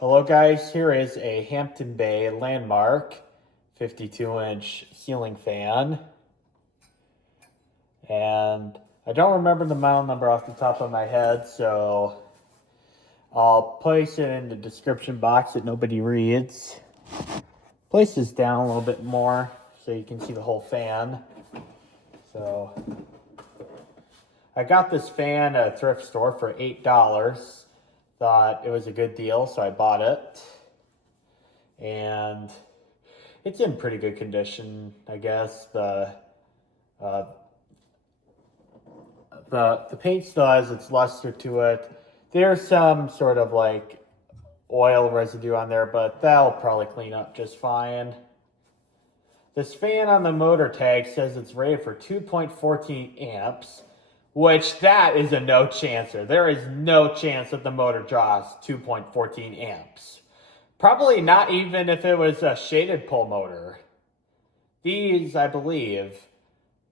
Hello guys, here is a Hampton Bay Landmark 52-inch ceiling fan. And I don't remember the model number off the top of my head, so I'll place it in the description box that nobody reads. Place this down a little bit more so you can see the whole fan. So I got this fan at a thrift store for $8. Thought it was a good deal, so I bought it. And it's in pretty good condition, I guess. The paint still has its luster to it. There's some sort of like oil residue on there, but that'll probably clean up just fine. This fan on the motor tag says it's rated for 2.14 amps, which that is a no chancer. There is no chance that the motor draws 2.14 amps. Probably not even if it was a shaded pole motor. These, I believe,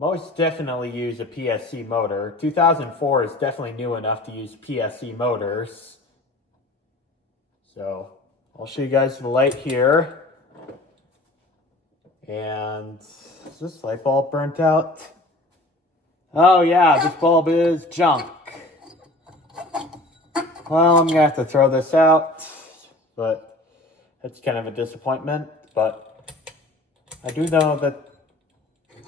most definitely use a PSC motor. 2004 is definitely new enough to use PSC motors. So I'll show you guys the light here. And is this light bulb burnt out? Oh yeah, this bulb is junk. Well, I'm gonna have to throw this out, but it's kind of a disappointment. But I do know that,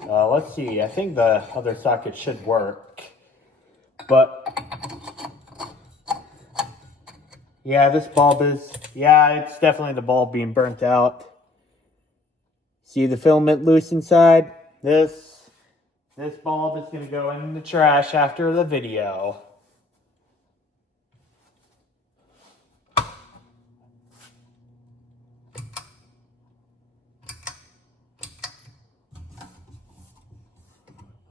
let's see, I think the other socket should work. But yeah, this bulb is, it's definitely the bulb being burnt out. See the filament loose inside? This bulb is going to go in the trash after the video.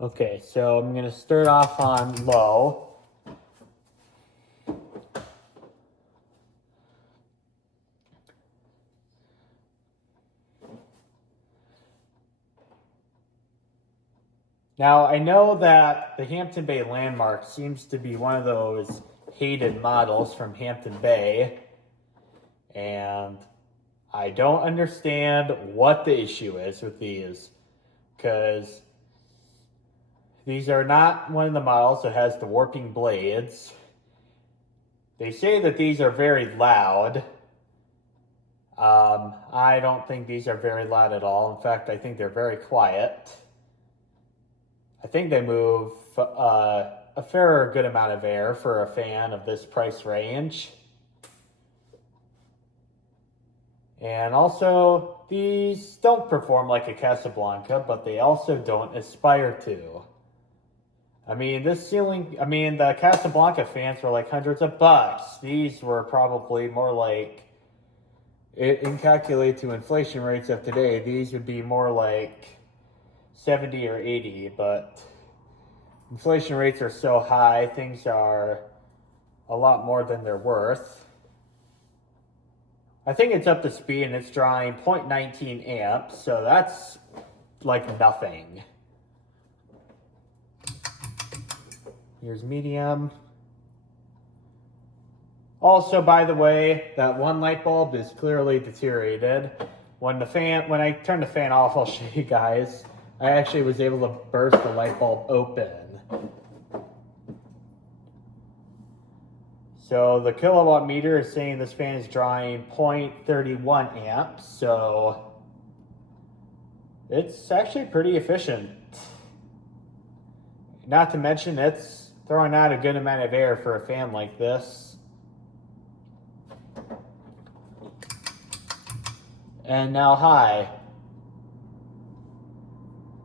Okay, so I'm going to start off on low. Now, I know that the Hampton Bay Landmark seems to be one of those hated models from Hampton Bay, and I don't understand what the issue is with these, because these are not one of the models that has the warping blades. They say that these are very loud. I don't think these are very loud at all. In fact, I think they're very quiet. I think they move a fair good amount of air for a fan of this price range. And also, these don't perform like a Casablanca, but they also don't aspire to. I mean, the Casablanca fans were like hundreds of bucks. These were probably more like, in calculate to inflation rates of today, these would be more like 70 or 80, but inflation rates are so high, things are a lot more than they're worth. I think it's up to speed and it's drawing 0.19 amps, so that's like nothing. Here's medium. Also, by the way, that one light bulb is clearly deteriorated. When I turn the fan off, I'll show you guys. I actually was able to burst the light bulb open. So the kilowatt meter is saying this fan is drawing 0.31 amps, so it's actually pretty efficient. Not to mention it's throwing out a good amount of air for a fan like this. And now high.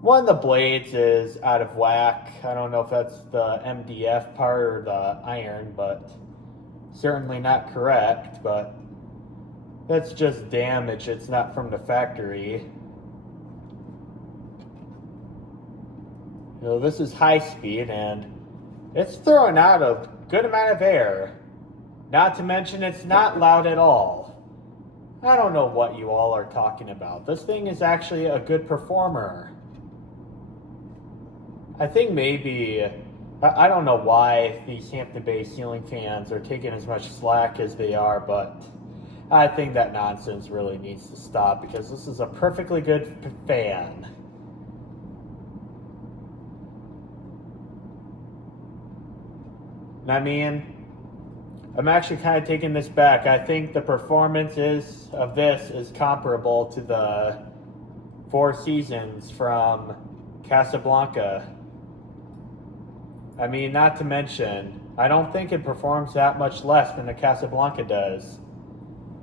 One of the blades is out of whack. I don't know if that's the MDF part or the iron, but certainly not correct, but that's just damage. It's not from the factory. This is high speed and it's throwing out a good amount of air. Not to mention it's not loud at all. I don't know what you all are talking about. This thing is actually a good performer. I think maybe, I don't know why these Hampton Bay ceiling fans are taking as much slack as they are, but I think that nonsense really needs to stop because this is a perfectly good fan. I mean, I'm actually kind of taking this back. I think the performances of this is comparable to the Four Seasons from Casablanca. I mean, not to mention, I don't think it performs that much less than the Casablanca does.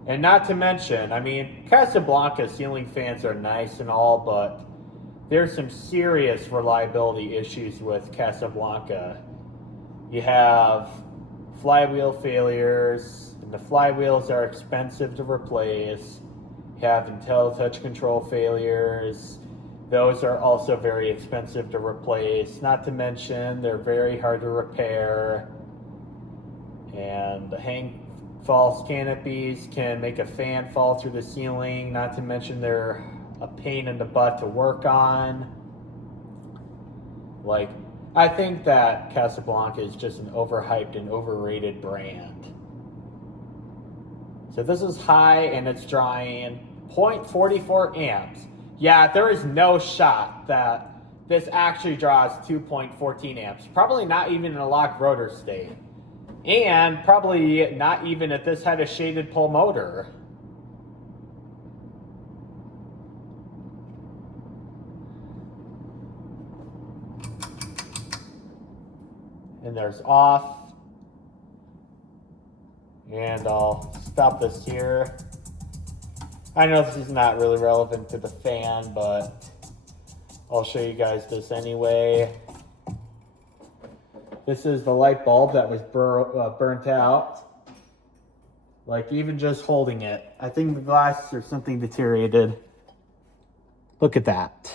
And not to mention, I mean, Casablanca ceiling fans are nice and all, but there's some serious reliability issues with Casablanca. You have flywheel failures, and the flywheels are expensive to replace. You have IntelliTouch control failures. Those are also very expensive to replace. Not to mention, they're very hard to repair. And the hang false canopies can make a fan fall through the ceiling. Not to mention, they're a pain in the butt to work on. Like, I think that Casablanca is just an overhyped and overrated brand. So this is high and it's drawing 0.44 amps. Yeah, there is no shot that this actually draws 2.14 amps. Probably not even in a locked rotor state. And probably not even if this had a shaded pole motor. And there's off. And I'll stop this here. I know this is not really relevant to the fan, but I'll show you guys this anyway. This is the light bulb that was burnt out. Like, even just holding it. I think the glass or something deteriorated. Look at that.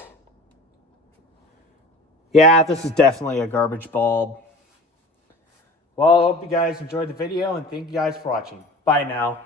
Yeah, this is definitely a garbage bulb. Well, I hope you guys enjoyed the video, and thank you guys for watching. Bye now.